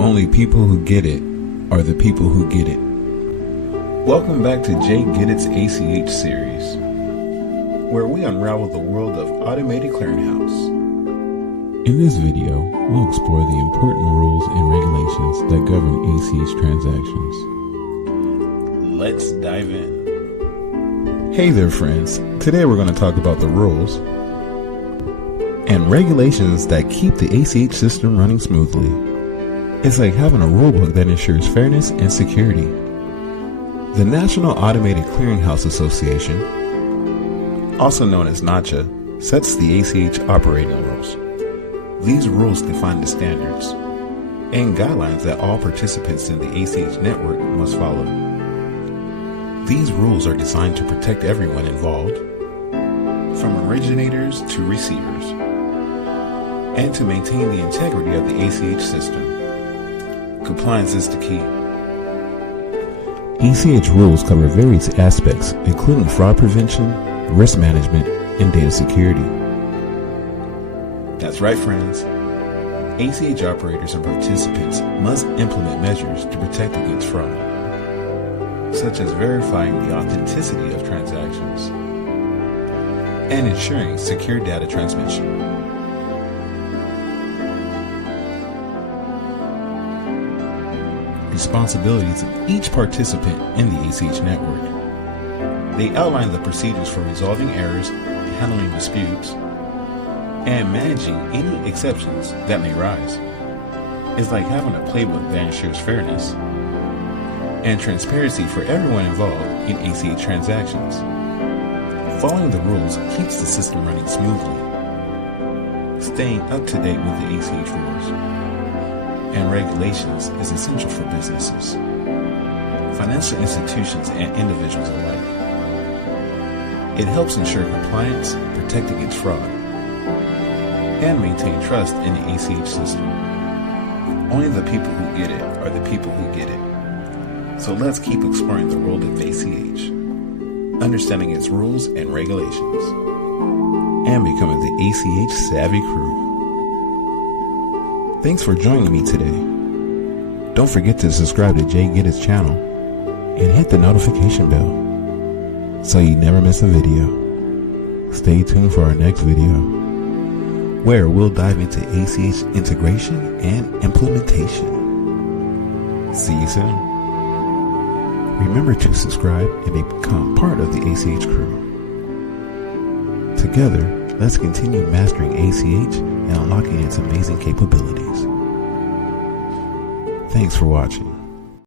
Only people who get it are the people who get it. Welcome back to Jay Get It's ACH series, where we unravel the world of automated clearinghouse. In this video, we'll explore the important rules and regulations that govern ACH transactions. Let's dive in. Hey there, friends. Today we're going to talk about the rules and regulations that keep the ACH system running smoothly. It's like having a rulebook that ensures fairness and security. The National Automated Clearinghouse Association, also known as NACHA, sets the ACH operating rules. These rules define the standards and guidelines that all participants in the ACH network must follow. These rules are designed to protect everyone involved, from originators to receivers, and to maintain the integrity of the ACH system. Compliance is the key. ACH rules cover various aspects, including fraud prevention, risk management, and data security. That's right, friends. ACH operators and participants must implement measures to protect against fraud, such as verifying the authenticity of transactions and ensuring secure data transmission. Responsibilities of each participant in the ACH network. They outline the procedures for resolving errors, handling disputes, and managing any exceptions that may rise. It's like having a playbook that ensures fairness and transparency for everyone involved in ACH transactions. Following the rules keeps the system running smoothly. Staying up to date with the ACH rules and regulations is essential for businesses, financial institutions, and individuals alike. It helps ensure compliance, protect against fraud, and maintain trust in the ACH system. Only the people who get it are the people who get it. So let's keep exploring the world of ACH, understanding its rules and regulations, and becoming the ACH Savvy Crew. Thanks for joining me today. Don't forget to subscribe to Jay Get It's channel and hit the notification bell so you never miss a video. Stay tuned for our next video, where we'll dive into ACH integration and implementation. See you soon. Remember to subscribe and become part of the ACH crew. Together, let's continue mastering ACH and unlocking its amazing capabilities. Thanks for watching.